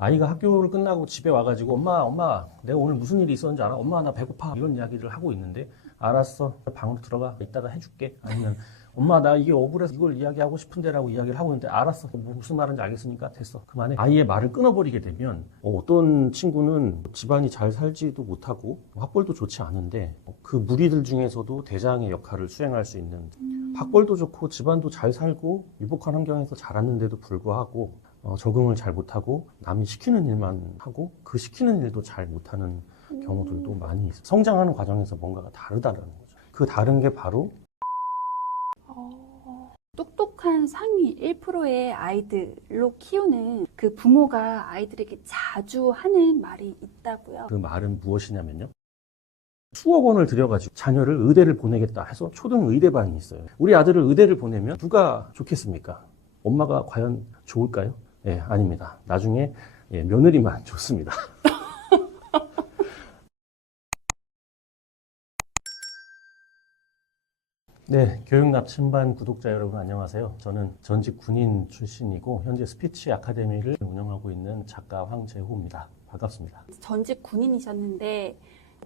아이가 학교를 끝나고 집에 와가지고 엄마, 내가 오늘 무슨 일이 있었는지 알아? 엄마, 나 배고파. 이런 이야기를 하고 있는데, 알았어. 방으로 들어가. 이따가 해줄게. 아니면, 엄마, 나 이게 억울해서 이걸 이야기하고 싶은데라고 이야기를 하고 있는데, 알았어. 무슨 말인지 알겠으니까 됐어. 그만해. 아이의 말을 끊어버리게 되면, 어떤 친구는 집안이 잘 살지도 못하고, 학벌도 좋지 않은데, 그 무리들 중에서도 대장의 역할을 수행할 수 있는, 학벌도 좋고, 집안도 잘 살고, 유복한 환경에서 자랐는데도 불구하고, 적응을 잘 못하고 남이 시키는 일만 하고 그 시키는 일도 잘 못하는 경우들도 많이 있어요. 성장하는 과정에서 뭔가가 다르다는 거죠. 그 다른 게 바로 똑똑한 상위 1%의 아이들로 키우는 그 부모가 아이들에게 자주 하는 말이 있다고요. 그 말은 무엇이냐면요. 수억 원을 들여가지고 자녀를 의대를 보내겠다 해서 초등 의대반이 있어요. 우리 아들을 의대를 보내면 누가 좋겠습니까? 엄마가 과연 좋을까요? 예, 아닙니다. 나중에 며느리만 좋습니다. 네, 교육납침반 구독자 여러분 안녕하세요. 저는 전직 군인 출신이고 현재 스피치 아카데미를 운영하고 있는 작가 황재호입니다. 반갑습니다. 전직 군인이셨는데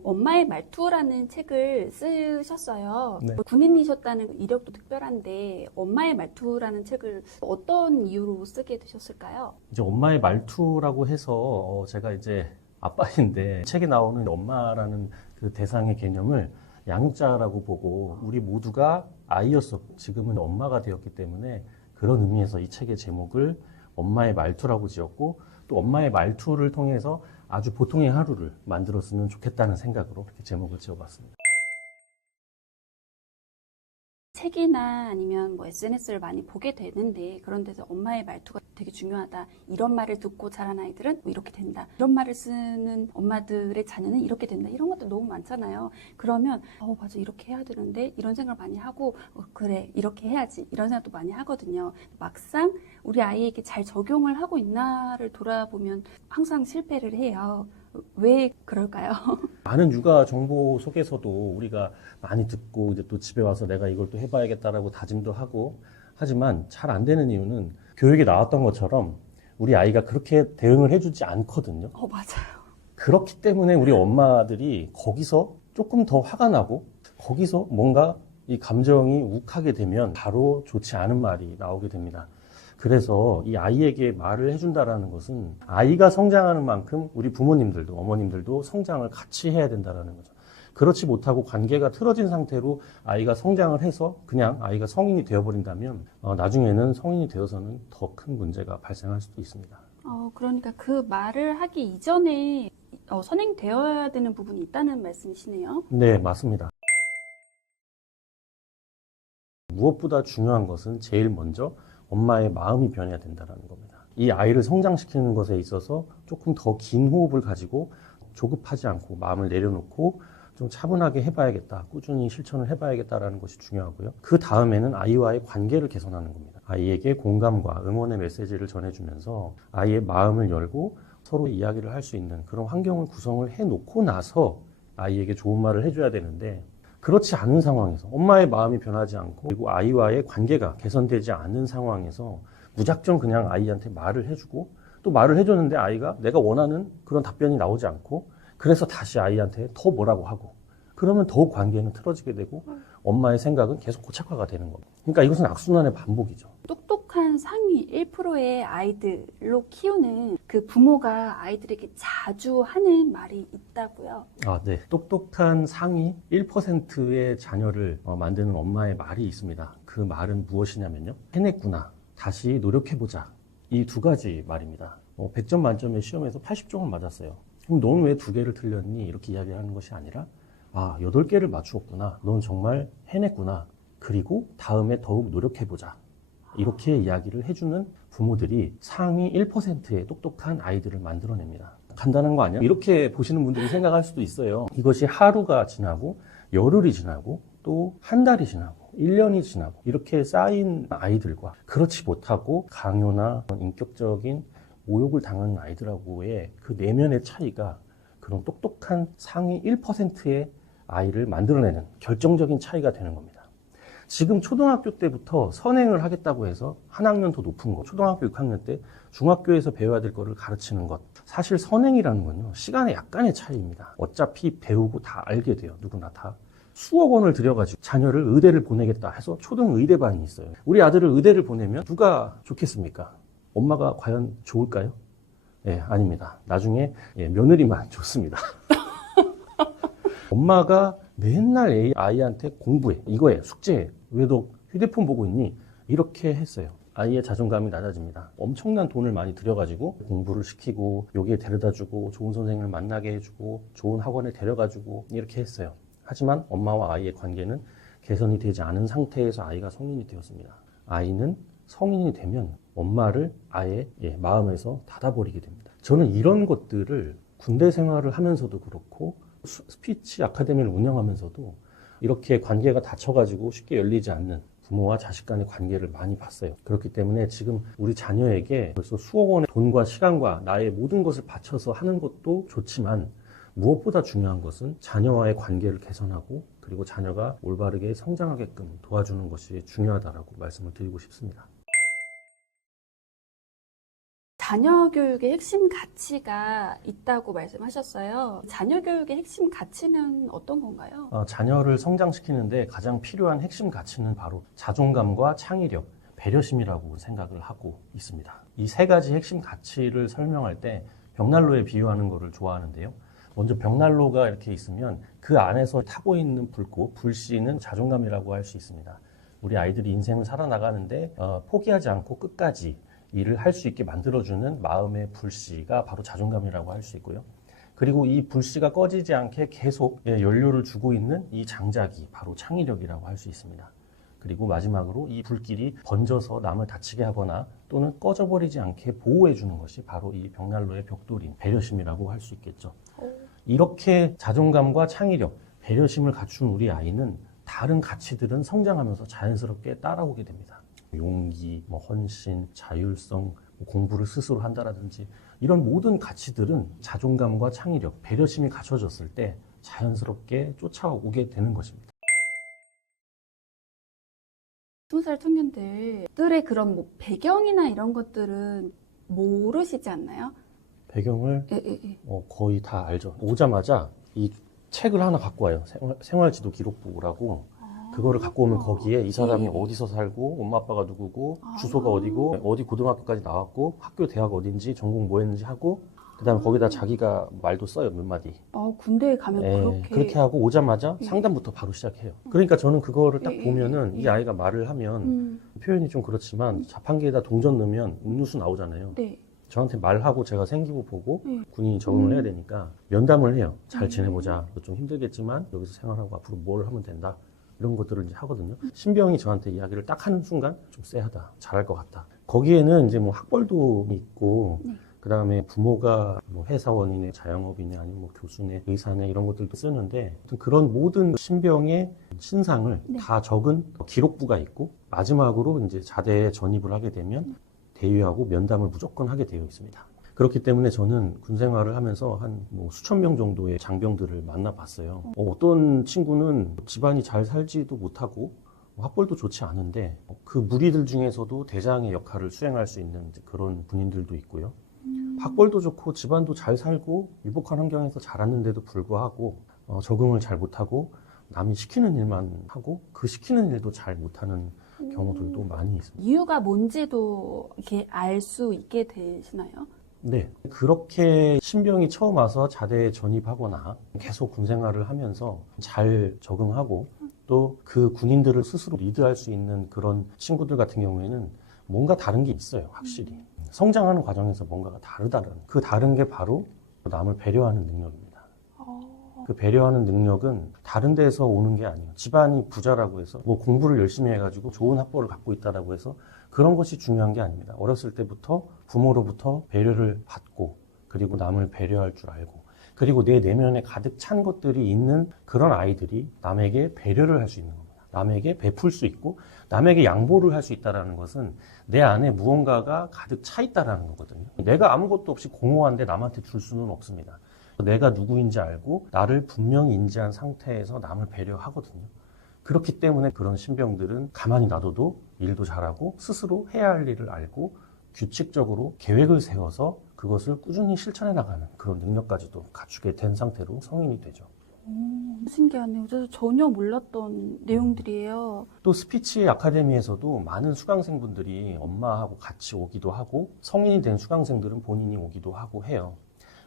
엄마의 말투라는 책을 쓰셨어요. 네. 군인이셨다는 이력도 특별한데 엄마의 말투라는 책을 어떤 이유로 쓰게 되셨을까요? 이제 엄마의 말투라고 해서 제가 이제 아빠인데 책에 나오는 엄마라는 그 대상의 개념을 양육자라고 보고 우리 모두가 아이였었고 지금은 엄마가 되었기 때문에 그런 의미에서 이 책의 제목을 엄마의 말투라고 지었고 또 엄마의 말투를 통해서 아주 보통의 하루를 만들었으면 좋겠다는 생각으로 이렇게 제목을 지어봤습니다. 책이나 아니면 뭐 SNS를 많이 보게 되는데 그런 데서 엄마의 말투가 되게 중요하다. 이런 말을 듣고 자란 아이들은 뭐 이렇게 된다. 이런 말을 쓰는 엄마들의 자녀는 이렇게 된다. 이런 것들 너무 많잖아요. 그러면 맞아 이렇게 해야 되는데 이런 생각을 많이 하고 그래 이렇게 해야지 이런 생각도 많이 하거든요. 막상 우리 아이에게 잘 적용을 하고 있나를 돌아보면 항상 실패를 해요. 왜 그럴까요? 많은 육아 정보 속에서도 우리가 많이 듣고 이제 또 집에 와서 내가 이걸 또 해봐야겠다라고 다짐도 하고 하지만 잘 안 되는 이유는 교육에 나왔던 것처럼 우리 아이가 그렇게 대응을 해주지 않거든요. 맞아요. 그렇기 때문에 우리 엄마들이 거기서 조금 더 화가 나고 거기서 뭔가 이 감정이 욱하게 되면 바로 좋지 않은 말이 나오게 됩니다. 그래서 이 아이에게 말을 해준다라는 것은 아이가 성장하는 만큼 우리 부모님들도 어머님들도 성장을 같이 해야 된다라는 거죠. 그렇지 못하고 관계가 틀어진 상태로 아이가 성장을 해서 그냥 아이가 성인이 되어버린다면 나중에는 성인이 되어서는 더 큰 문제가 발생할 수도 있습니다. 그러니까 그 말을 하기 이전에 선행되어야 되는 부분이 있다는 말씀이시네요. 네, 맞습니다. 무엇보다 중요한 것은 제일 먼저 엄마의 마음이 변해야 된다는 겁니다. 이 아이를 성장시키는 것에 있어서 조금 더 긴 호흡을 가지고 조급하지 않고 마음을 내려놓고 좀 차분하게 해봐야겠다. 꾸준히 실천을 해봐야겠다라는 것이 중요하고요. 그 다음에는 아이와의 관계를 개선하는 겁니다. 아이에게 공감과 응원의 메시지를 전해주면서 아이의 마음을 열고 서로 이야기를 할 수 있는 그런 환경을 구성을 해놓고 나서 아이에게 좋은 말을 해줘야 되는데 그렇지 않은 상황에서 엄마의 마음이 변하지 않고 그리고 아이와의 관계가 개선되지 않은 상황에서 무작정 그냥 아이한테 말을 해주고 또 말을 해줬는데 아이가 내가 원하는 그런 답변이 나오지 않고 그래서 다시 아이한테 더 뭐라고 하고 그러면 더욱 관계는 틀어지게 되고 엄마의 생각은 계속 고착화가 되는 겁니다. 그러니까 이것은 악순환의 반복이죠. 똑똑한 상위 1%의 아이들로 키우는 그 부모가 아이들에게 자주 하는 말이 있다고요. 네. 똑똑한 상위 1%의 자녀를 만드는 엄마의 말이 있습니다. 그 말은 무엇이냐면요. 해냈구나. 다시 노력해보자. 이 두 가지 말입니다. 100점 만점의 시험에서 80점을 맞았어요. 그럼 넌 왜 2개를 틀렸니? 이렇게 이야기하는 것이 아니라 8개를 맞추었구나. 넌 정말 해냈구나. 그리고 다음에 더욱 노력해보자. 이렇게 이야기를 해주는 부모들이 상위 1%의 똑똑한 아이들을 만들어냅니다. 간단한 거 아니야? 이렇게 보시는 분들이 생각할 수도 있어요. 이것이 하루가 지나고 열흘이 지나고 또 한 달이 지나고 1년이 지나고 이렇게 쌓인 아이들과 그렇지 못하고 강요나 인격적인 모욕을 당하는 아이들하고의 그 내면의 차이가 그런 똑똑한 상위 1%의 아이를 만들어내는 결정적인 차이가 되는 겁니다. 지금 초등학교 때부터 선행을 하겠다고 해서 한 학년 더 높은 거, 초등학교 6학년 때 중학교에서 배워야 될 거를 가르치는 것. 사실 선행이라는 건요, 시간의 약간의 차이입니다. 어차피 배우고 다 알게 돼요. 누구나 다. 수억 원을 들여가지고 자녀를 의대를 보내겠다 해서 초등 의대반이 있어요. 우리 아들을 의대를 보내면 누가 좋겠습니까? 엄마가 과연 좋을까요? 예, 아닙니다. 나중에 며느리만 좋습니다. 엄마가 맨날 아이한테 공부해. 이거해. 숙제해. 왜 너 휴대폰 보고 있니? 이렇게 했어요. 아이의 자존감이 낮아집니다. 엄청난 돈을 많이 들여가지고 공부를 시키고 여기에 데려다주고 좋은 선생님을 만나게 해주고 좋은 학원에 데려가주고 이렇게 했어요. 하지만 엄마와 아이의 관계는 개선이 되지 않은 상태에서 아이가 성인이 되었습니다. 아이는 성인이 되면 엄마를 아예 마음에서 닫아버리게 됩니다. 저는 이런 것들을 군대 생활을 하면서도 그렇고 스피치 아카데미를 운영하면서도 이렇게 관계가 닫혀가지고 쉽게 열리지 않는 부모와 자식 간의 관계를 많이 봤어요. 그렇기 때문에 지금 우리 자녀에게 벌써 수억 원의 돈과 시간과 나의 모든 것을 바쳐서 하는 것도 좋지만 무엇보다 중요한 것은 자녀와의 관계를 개선하고 그리고 자녀가 올바르게 성장하게끔 도와주는 것이 중요하다라고 말씀을 드리고 싶습니다. 자녀 교육의 핵심 가치가 있다고 말씀하셨어요. 자녀 교육의 핵심 가치는 어떤 건가요? 자녀를 성장시키는데 가장 필요한 핵심 가치는 바로 자존감과 창의력, 배려심이라고 생각을 하고 있습니다. 이 세 가지 핵심 가치를 설명할 때 벽난로에 비유하는 것을 좋아하는데요. 먼저 벽난로가 이렇게 있으면 그 안에서 타고 있는 불꽃, 불씨는 자존감이라고 할 수 있습니다. 우리 아이들이 인생을 살아나가는데 포기하지 않고 끝까지 일을 할 수 있게 만들어주는 마음의 불씨가 바로 자존감이라고 할 수 있고요. 그리고 이 불씨가 꺼지지 않게 계속 연료를 주고 있는 이 장작이 바로 창의력이라고 할 수 있습니다. 그리고 마지막으로 이 불길이 번져서 남을 다치게 하거나 또는 꺼져버리지 않게 보호해주는 것이 바로 이 벽난로의 벽돌인 배려심이라고 할 수 있겠죠. 이렇게 자존감과 창의력, 배려심을 갖춘 우리 아이는 다른 가치들은 성장하면서 자연스럽게 따라오게 됩니다. 용기, 헌신, 자율성, 공부를 스스로 한다라든지 이런 모든 가치들은 자존감과 창의력, 배려심이 갖춰졌을 때 자연스럽게 쫓아오게 되는 것입니다. 20살 청년들의 그런 배경이나 이런 것들은 모르시지 않나요? 배경을 예. 거의 다 알죠. 오자마자 이 책을 하나 갖고 와요. 생활지도 기록부라고. 그거를 갖고 오면 거기에 이 사람이 어디서 살고 엄마 아빠가 누구고 주소가 어디고 어디 고등학교까지 나왔고 학교 대학 어딘지 전공 뭐 했는지 하고 그다음에 거기다 자기가 말도 써요. 몇 마디. 군대에 가면 그렇게 하고 오자마자 상담부터 바로 시작해요. 그러니까 저는 그거를 딱 보면은 이 아이가 말을 하면 표현이 좀 그렇지만 자판기에다 동전 넣으면 음료수 나오잖아요. 네. 저한테 말하고 제가 생기부 보고 군인이 적응을 해야 되니까 면담을 해요. 잘 지내보자. 좀 힘들겠지만 여기서 생활하고 앞으로 뭘 하면 된다. 이런 것들을 이제 하거든요. 신병이 저한테 이야기를 딱 하는 순간 좀 쎄하다. 잘할 것 같다. 거기에는 이제 학벌도 있고 그 다음에 부모가 회사원이네, 자영업이네, 아니면 교수네, 의사네 이런 것들도 쓰는데 그런 모든 신병의 신상을 다 적은 기록부가 있고 마지막으로 이제 자대에 전입을 하게 되면 대위하고 면담을 무조건 하게 되어 있습니다. 그렇기 때문에 저는 군 생활을 하면서 한 수천 명 정도의 장병들을 만나봤어요. 어떤 친구는 집안이 잘 살지도 못하고 학벌도 좋지 않은데 그 무리들 중에서도 대장의 역할을 수행할 수 있는 그런 군인들도 있고요. 학벌도 좋고 집안도 잘 살고 유복한 환경에서 자랐는데도 불구하고 적응을 잘 못하고 남이 시키는 일만 하고 그 시키는 일도 잘 못하는 경우들도 많이 있습니다. 이유가 뭔지도 이렇게 알 수 있게 되시나요? 네. 그렇게 신병이 처음 와서 자대에 전입하거나 계속 군 생활을 하면서 잘 적응하고 또 그 군인들을 스스로 리드할 수 있는 그런 친구들 같은 경우에는 뭔가 다른 게 있어요, 확실히. 성장하는 과정에서 뭔가가 다르다는 그 다른 게 바로 남을 배려하는 능력입니다. 그 배려하는 능력은 다른 데서 오는 게 아니에요. 집안이 부자라고 해서 공부를 열심히 해가지고 좋은 학벌을 갖고 있다라고 해서 그런 것이 중요한 게 아닙니다. 어렸을 때부터 부모로부터 배려를 받고 그리고 남을 배려할 줄 알고 그리고 내 내면에 가득 찬 것들이 있는 그런 아이들이 남에게 배려를 할 수 있는 겁니다. 남에게 베풀 수 있고 남에게 양보를 할 수 있다는 것은 내 안에 무언가가 가득 차 있다는 거거든요. 내가 아무것도 없이 공허한데 남한테 줄 수는 없습니다. 내가 누구인지 알고 나를 분명히 인지한 상태에서 남을 배려하거든요. 그렇기 때문에 그런 신병들은 가만히 놔둬도 일도 잘하고 스스로 해야 할 일을 알고 규칙적으로 계획을 세워서 그것을 꾸준히 실천해 나가는 그런 능력까지도 갖추게 된 상태로 성인이 되죠. 신기하네요. 저도 전혀 몰랐던 내용들이에요. 또 스피치 아카데미에서도 많은 수강생분들이 엄마하고 같이 오기도 하고 성인이 된 수강생들은 본인이 오기도 하고 해요.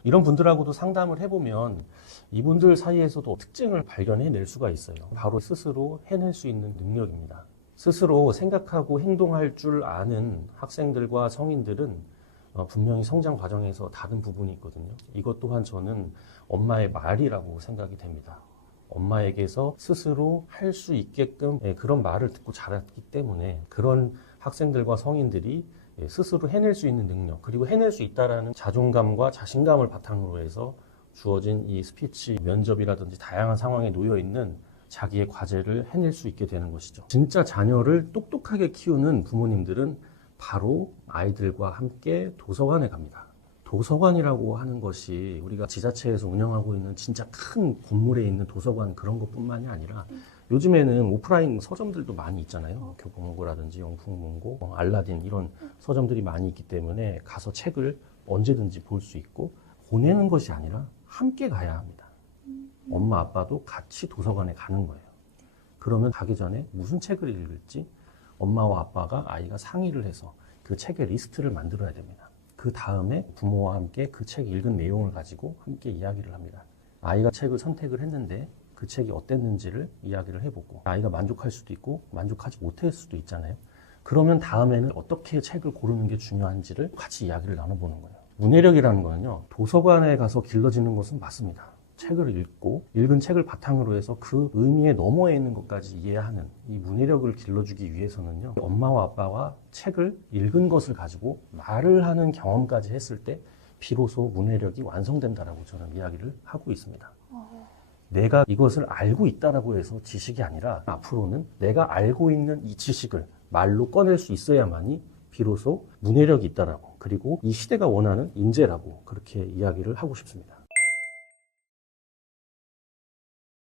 이런 분들하고도 상담을 해보면 이분들 사이에서도 특징을 발견해낼 수가 있어요. 바로 스스로 해낼 수 있는 능력입니다. 스스로 생각하고 행동할 줄 아는 학생들과 성인들은 분명히 성장 과정에서 다른 부분이 있거든요. 이것 또한 저는 엄마의 말이라고 생각이 됩니다. 엄마에게서 스스로 할 수 있게끔 그런 말을 듣고 자랐기 때문에 그런 학생들과 성인들이 스스로 해낼 수 있는 능력, 그리고 해낼 수 있다라는 자존감과 자신감을 바탕으로 해서 주어진 이 스피치 면접이라든지 다양한 상황에 놓여 있는 자기의 과제를 해낼 수 있게 되는 것이죠. 진짜 자녀를 똑똑하게 키우는 부모님들은 바로 아이들과 함께 도서관에 갑니다. 도서관이라고 하는 것이 우리가 지자체에서 운영하고 있는 진짜 큰 건물에 있는 도서관 그런 것뿐만이 아니라 요즘에는 오프라인 서점들도 많이 있잖아요. 교보문고라든지 영풍문고, 알라딘 이런 서점들이 많이 있기 때문에 가서 책을 언제든지 볼 수 있고 보내는 것이 아니라 함께 가야 합니다. 엄마 아빠도 같이 도서관에 가는 거예요. 그러면 가기 전에 무슨 책을 읽을지 엄마와 아빠가 아이가 상의를 해서 그 책의 리스트를 만들어야 됩니다. 그 다음에 부모와 함께 그 책 읽은 내용을 가지고 함께 이야기를 합니다. 아이가 책을 선택을 했는데 그 책이 어땠는지를 이야기를 해보고 아이가 만족할 수도 있고 만족하지 못할 수도 있잖아요. 그러면 다음에는 어떻게 책을 고르는 게 중요한지를 같이 이야기를 나눠보는 거예요. 문해력이라는 거는요, 도서관에 가서 길러지는 것은 맞습니다. 책을 읽고 읽은 책을 바탕으로 해서 그 의미의 너머에 있는 것까지 이해하는 이 문해력을 길러주기 위해서는요, 엄마와 아빠가 책을 읽은 것을 가지고 말을 하는 경험까지 했을 때 비로소 문해력이 완성된다라고 저는 이야기를 하고 있습니다. 내가 이것을 알고 있다라고 해서 지식이 아니라 앞으로는 내가 알고 있는 이 지식을 말로 꺼낼 수 있어야만이 비로소 문해력이 있다라고, 그리고 이 시대가 원하는 인재라고 그렇게 이야기를 하고 싶습니다.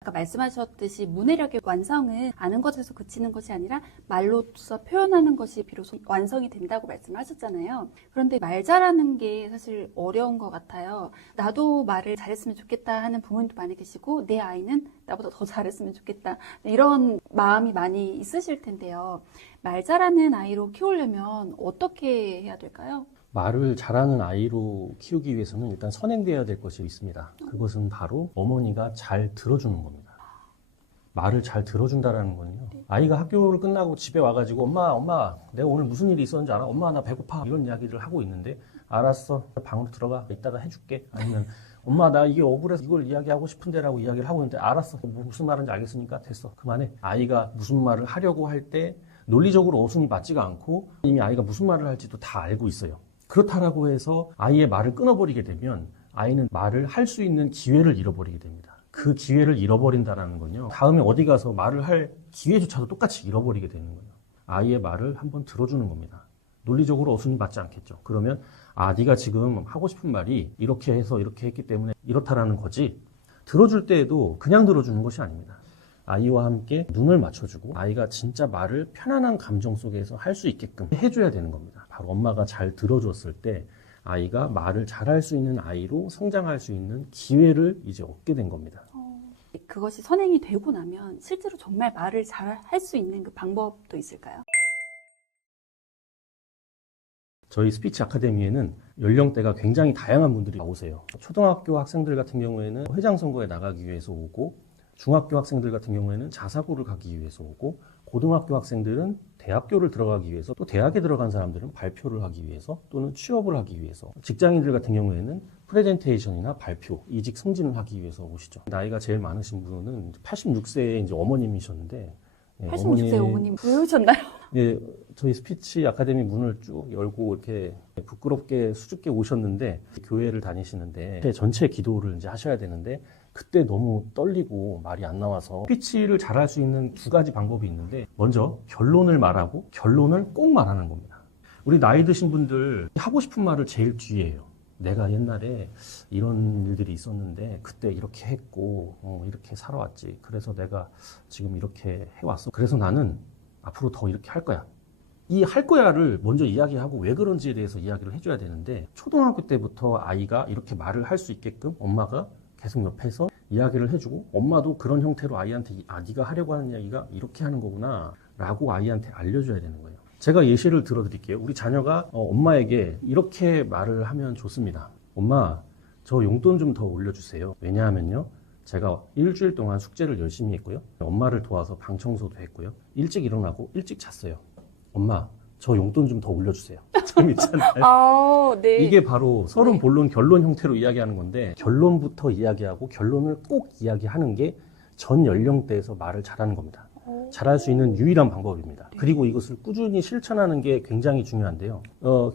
아까 말씀하셨듯이 문해력의 완성은 아는 것에서 그치는 것이 아니라 말로써 표현하는 것이 비로소 완성이 된다고 말씀하셨잖아요. 그런데 말 잘하는 게 사실 어려운 것 같아요. 나도 말을 잘했으면 좋겠다 하는 부모님도 많이 계시고 내 아이는 나보다 더 잘했으면 좋겠다 이런 마음이 많이 있으실 텐데요. 말 잘하는 아이로 키우려면 어떻게 해야 될까요? 말을 잘하는 아이로 키우기 위해서는 일단 선행되어야 될 것이 있습니다. 그것은 바로 어머니가 잘 들어주는 겁니다. 말을 잘 들어준다라는 거는요, 아이가 학교를 끝나고 집에 와가지고 엄마 내가 오늘 무슨 일이 있었는지 알아? 엄마 나 배고파 이런 이야기를 하고 있는데 알았어 방으로 들어가 이따가 해줄게, 아니면 엄마 나 이게 억울해서 이걸 이야기하고 싶은데 라고 이야기를 하고 있는데 알았어 무슨 말인지 알겠으니까 됐어 그만해. 아이가 무슨 말을 하려고 할 때 논리적으로 어순이 맞지가 않고 이미 아이가 무슨 말을 할지도 다 알고 있어요. 그렇다라고 해서 아이의 말을 끊어버리게 되면 아이는 말을 할 수 있는 기회를 잃어버리게 됩니다. 그 기회를 잃어버린다는 건요, 다음에 어디 가서 말을 할 기회조차도 똑같이 잃어버리게 되는 거예요. 아이의 말을 한번 들어주는 겁니다. 논리적으로 어순이 맞지 않겠죠. 그러면 네가 지금 하고 싶은 말이 이렇게 해서 이렇게 했기 때문에 이렇다라는 거지. 들어줄 때에도 그냥 들어주는 것이 아닙니다. 아이와 함께 눈을 맞춰주고 아이가 진짜 말을 편안한 감정 속에서 할 수 있게끔 해줘야 되는 겁니다. 바로 엄마가 잘 들어줬을 때 아이가 말을 잘할 수 있는 아이로 성장할 수 있는 기회를 이제 얻게 된 겁니다. 그것이 선행이 되고 나면 실제로 정말 말을 잘 할 수 있는 그 방법도 있을까요? 저희 스피치 아카데미에는 연령대가 굉장히 다양한 분들이 오세요. 초등학교 학생들 같은 경우에는 회장 선거에 나가기 위해서 오고, 중학교 학생들 같은 경우에는 자사고를 가기 위해서 오고, 고등학교 학생들은 대학교를 들어가기 위해서, 또 대학에 들어간 사람들은 발표를 하기 위해서 또는 취업을 하기 위해서, 직장인들 같은 경우에는 프레젠테이션이나 발표, 이직 승진을 하기 위해서 오시죠. 나이가 제일 많으신 분은 86세의 이제 어머님이셨는데, 86세 어머님 왜 오셨나요? 예, 저희 스피치 아카데미 문을 쭉 열고 이렇게 부끄럽게 수줍게 오셨는데, 교회를 다니시는데 전체 기도를 이제 하셔야 되는데 그때 너무 떨리고 말이 안 나와서, 스피치를 잘할 수 있는 두 가지 방법이 있는데, 먼저 결론을 말하고 결론을 꼭 말하는 겁니다. 우리 나이 드신 분들 하고 싶은 말을 제일 뒤에 해요. 내가 옛날에 이런 일들이 있었는데 그때 이렇게 했고 이렇게 살아왔지. 그래서 내가 지금 이렇게 해왔어. 그래서 나는 앞으로 더 이렇게 할 거야. 이 할 거야를 먼저 이야기하고 왜 그런지에 대해서 이야기를 해줘야 되는데 초등학교 때부터 아이가 이렇게 말을 할 수 있게끔 엄마가 계속 옆에서 이야기를 해주고 엄마도 그런 형태로 아이한테 네가 하려고 하는 이야기가 이렇게 하는 거구나 라고 아이한테 알려줘야 되는 거예요. 제가 예시를 들어드릴게요. 우리 자녀가 엄마에게 이렇게 말을 하면 좋습니다. 엄마, 저 용돈 좀 더 올려주세요. 왜냐하면요, 제가 일주일 동안 숙제를 열심히 했고요. 엄마를 도와서 방 청소도 했고요. 일찍 일어나고 일찍 잤어요. 엄마, 저 용돈 좀 더 올려주세요. 재밌잖아요. 아, 네. 이게 바로 서론, 네. 본론, 결론 형태로 이야기하는 건데 결론부터 이야기하고 결론을 꼭 이야기하는 게 전 연령대에서 말을 잘하는 겁니다. 잘할 수 있는 유일한 방법입니다. 그리고 이것을 꾸준히 실천하는 게 굉장히 중요한데요.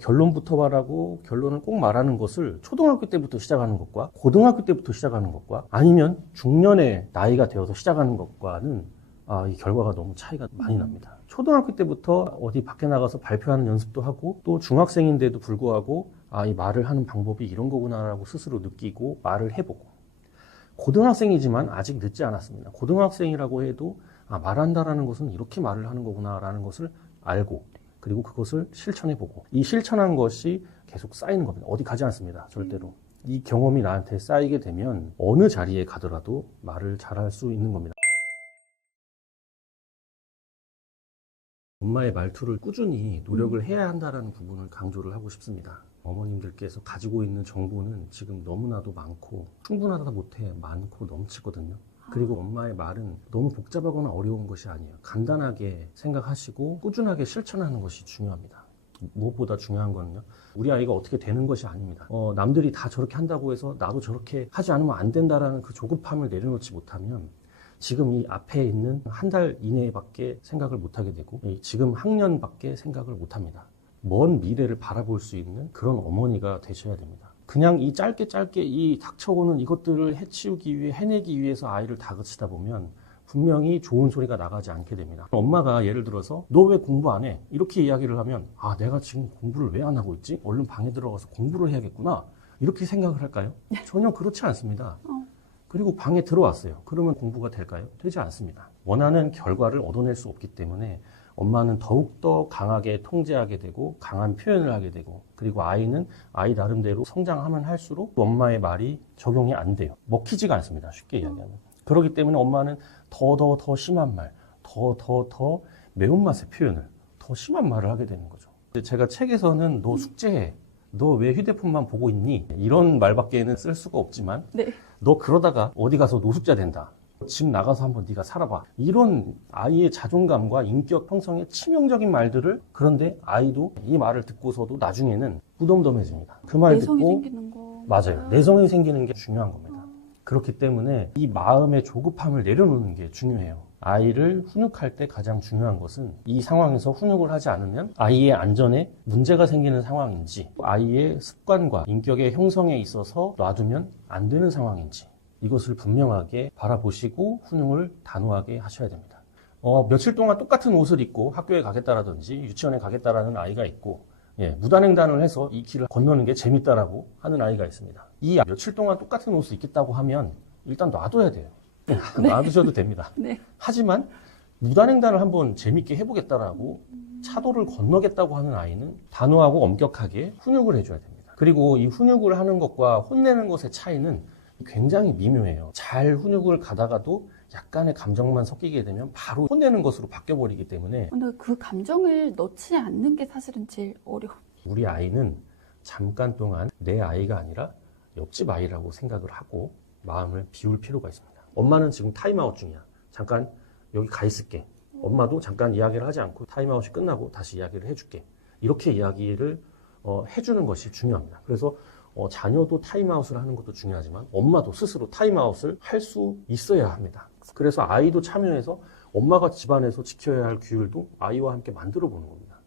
결론부터 말하고 결론을 꼭 말하는 것을 초등학교 때부터 시작하는 것과 고등학교 때부터 시작하는 것과 아니면 중년의 나이가 되어서 시작하는 것과는 이 결과가 너무 차이가 많이 납니다. 초등학교 때부터 어디 밖에 나가서 발표하는 연습도 하고 또 중학생인데도 불구하고 이 말을 하는 방법이 이런 거구나라고 스스로 느끼고 말을 해보고 고등학생이지만 아직 늦지 않았습니다. 고등학생이라고 해도 말한다라는 것은 이렇게 말을 하는 거구나라는 것을 알고 그리고 그것을 실천해보고 이 실천한 것이 계속 쌓이는 겁니다. 어디 가지 않습니다. 절대로. 이 경험이 나한테 쌓이게 되면 어느 자리에 가더라도 말을 잘할 수 있는 겁니다. 엄마의 말투를 꾸준히 노력을 해야 한다는 부분을 강조를 하고 싶습니다. 어머님들께서 가지고 있는 정보는 지금 너무나도 많고 충분하다 못해 많고 넘치거든요. 그리고 엄마의 말은 너무 복잡하거나 어려운 것이 아니에요. 간단하게 생각하시고 꾸준하게 실천하는 것이 중요합니다. 무엇보다 중요한 거는요, 우리 아이가 어떻게 되는 것이 아닙니다. 남들이 다 저렇게 한다고 해서 나도 저렇게 하지 않으면 안 된다라는 그 조급함을 내려놓지 못하면 지금 이 앞에 있는 한 달 이내밖에 생각을 못하게 되고 지금 학년밖에 생각을 못합니다. 먼 미래를 바라볼 수 있는 그런 어머니가 되셔야 됩니다. 그냥 이 짧게 이 닥쳐오는 이것들을 해치우기 위해 해내기 위해서 아이를 다그치다 보면 분명히 좋은 소리가 나가지 않게 됩니다. 엄마가 예를 들어서 너 왜 공부 안 해? 이렇게 이야기를 하면 내가 지금 공부를 왜 안 하고 있지? 얼른 방에 들어가서 공부를 해야겠구나 이렇게 생각을 할까요? 전혀 그렇지 않습니다. 그리고 방에 들어왔어요. 그러면 공부가 될까요? 되지 않습니다. 원하는 결과를 얻어낼 수 없기 때문에 엄마는 더욱더 강하게 통제하게 되고 강한 표현을 하게 되고 그리고 아이는 아이 나름대로 성장하면 할수록 엄마의 말이 적용이 안 돼요. 먹히지가 않습니다. 쉽게 이야기하면. 그렇기 때문에 엄마는 더 심한 말, 더 매운맛의 표현을 더 심한 말을 하게 되는 거죠. 제가 책에서는 너 숙제해. 너 왜 휴대폰만 보고 있니? 이런 말밖에는 쓸 수가 없지만 네. 너 그러다가 어디 가서 노숙자 된다. 집 나가서 한번 네가 살아봐. 이런 아이의 자존감과 인격 형성에 치명적인 말들을 그런데 아이도 이 말을 듣고서도 나중에는 무덤덤해집니다. 그 말 내성이 듣고 생기는 거. 맞아요. 내성이 생기는 게 중요한 겁니다. 그렇기 때문에 이 마음의 조급함을 내려놓는 게 중요해요. 아이를 훈육할 때 가장 중요한 것은 이 상황에서 훈육을 하지 않으면 아이의 안전에 문제가 생기는 상황인지 아이의 습관과 인격의 형성에 있어서 놔두면 안 되는 상황인지 이것을 분명하게 바라보시고 훈육을 단호하게 하셔야 됩니다. 며칠 동안 똑같은 옷을 입고 학교에 가겠다라든지 유치원에 가겠다라는 아이가 있고 무단횡단을 해서 이 길을 건너는 게 재밌다라고 하는 아이가 있습니다. 이 며칠 동안 똑같은 옷을 입겠다고 하면 일단 놔둬야 돼요. 놔두셔도 됩니다. 네. 하지만 무단횡단을 한번 재밌게 해보겠다라고 차도를 건너겠다고 하는 아이는 단호하고 엄격하게 훈육을 해줘야 됩니다. 그리고 이 훈육을 하는 것과 혼내는 것의 차이는 굉장히 미묘해요. 잘 훈육을 가다가도 약간의 감정만 섞이게 되면 바로 혼내는 것으로 바뀌어버리기 때문에 근데 그 감정을 넣지 않는 게 사실은 제일 어려워. 우리 아이는 잠깐 동안 내 아이가 아니라 옆집 아이라고 생각을 하고 마음을 비울 필요가 있습니다. 엄마는 지금 타임아웃 중이야. 잠깐 여기 가 있을게. 엄마도 잠깐 이야기를 하지 않고 타임아웃이 끝나고 다시 이야기를 해줄게. 이렇게 이야기를 해주는 것이 중요합니다. 그래서 자녀도 타임아웃을 하는 것도 중요하지만 엄마도 스스로 타임아웃을 할 수 있어야 합니다. 그래서 아이도 참여해서 엄마가 집안에서 지켜야 할 규율도 아이와 함께 만들어 보는 겁니다.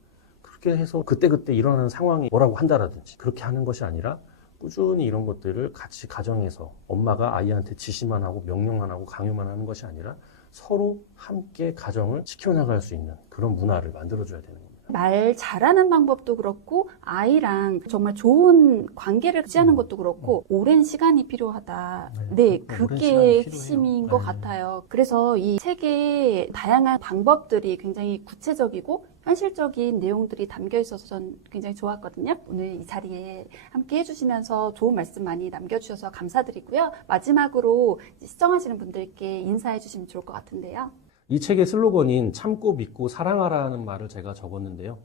그렇게 해서 그때그때 일어나는 상황이 뭐라고 한다라든지 그렇게 하는 것이 아니라 꾸준히 이런 것들을 같이 가정에서 엄마가 아이한테 지시만 하고 명령만 하고 강요만 하는 것이 아니라 서로 함께 가정을 지켜나갈 수 있는 그런 문화를 만들어줘야 되는 겁니다. 말 잘하는 방법도 그렇고 아이랑 정말 좋은 관계를 유지하는 것도 그렇고 오랜 시간이 필요하다. 네, 오랜 시간이 그게 필요해요. 핵심인 것 네. 같아요. 그래서 이 책에 다양한 방법들이 굉장히 구체적이고 현실적인 내용들이 담겨 있어서 전 굉장히 좋았거든요. 오늘 이 자리에 함께 해주시면서 좋은 말씀 많이 남겨주셔서 감사드리고요. 마지막으로 시청하시는 분들께 인사해 주시면 좋을 것 같은데요. 이 책의 슬로건인 참고 믿고 사랑하라는 말을 제가 적었는데요.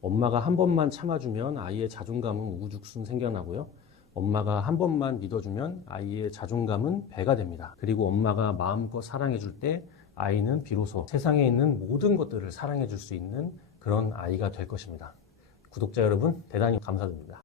엄마가 한 번만 참아주면 아이의 자존감은 우후죽순 생겨나고요. 엄마가 한 번만 믿어주면 아이의 자존감은 배가 됩니다. 그리고 엄마가 마음껏 사랑해줄 때 아이는 비로소 세상에 있는 모든 것들을 사랑해줄 수 있는 그런 아이가 될 것입니다. 구독자 여러분, 대단히 감사드립니다.